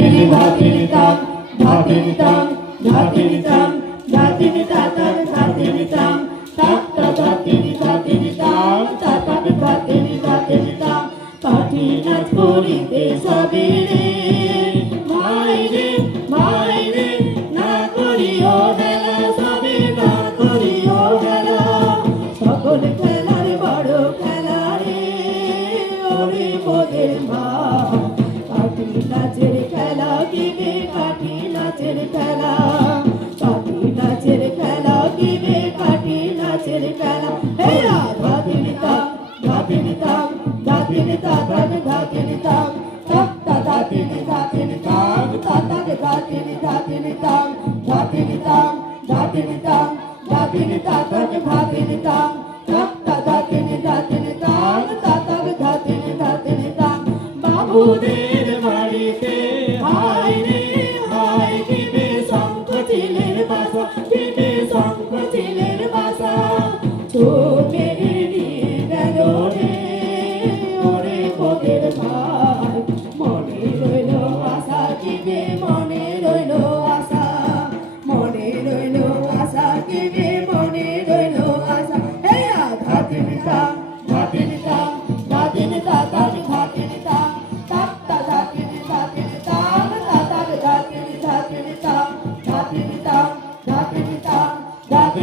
ধাতিনি ধাতিনি তাম ধাতিনি তাম ধাতিনি তাম ধাতিনি তাতার ধাতিনি তাম তাত্তা ধাতিনি ধাতিনি তাম তাতার করিতে সবিরে নাচের খেলা কিবে কাঠি নাচের খেলা কাঠি নাচের খেলা কিবে কাঠি নাচের খেলা হে ধাতিনি তাম ধাতিনি তাম ধাতিনি তাতাক ধাতিনি তাম তাত্তা ধাতিনি ধাতিনি তাম তাতাক ধাতিনি ধাতিনি তাম ধাতিনি তাম ধাতিনি তাম ধাতিনি তাতাক ধাতিনি তাম তাত্তা ধাতিনি ধাতিনি তাম তাতাক ধাতিনি ধাতিনি তাম বাবুদের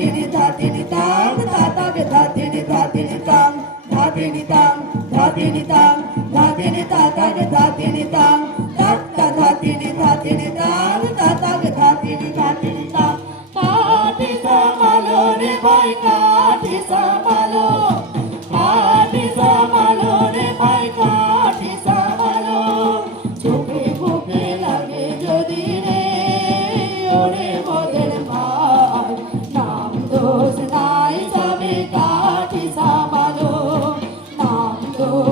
ধাতিনি ধাতিনি তাম তাতাক ধাতিনি ধাতিনি তাম ধাতিনি তাম ধাতিনি তাম, ধাতিনি তাতাক ধাতিনি তাম তাত্তা ধাতিনি ধাতিনি তাম তাতাক ধাতিনি ধাতিনি তাম। কাঠি সামালো রে ভাই কাঠি সামালো কাঠি সামালো রে ভাই কাঠি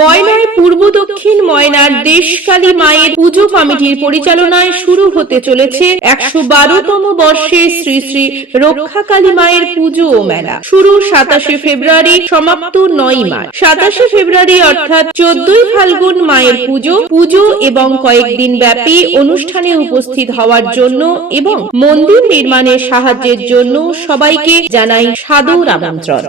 ময়নার পূর্ব দক্ষিণ ময়নার দেশকালী মায়ের পুজো কমিটির পরিচালনায় শুরু হতে চলেছে একশো বারোতম বর্ষে শ্রী শ্রী রক্ষাকালী মায়ের পুজো ও মেলা। শুরু সাতাশে ফেব্রুয়ারি, সমাপ্ত নয় মার্চ। সাতাশে ফেব্রুয়ারি অর্থাৎ চোদ্দই ফাল্গুন মায়ের পুজো। পুজো এবং কয়েকদিন ব্যাপী অনুষ্ঠানে উপস্থিত হওয়ার জন্য এবং মন্দির নির্মাণের সাহায্যের জন্য সবাইকে জানাই সাদর আমন্ত্রণ।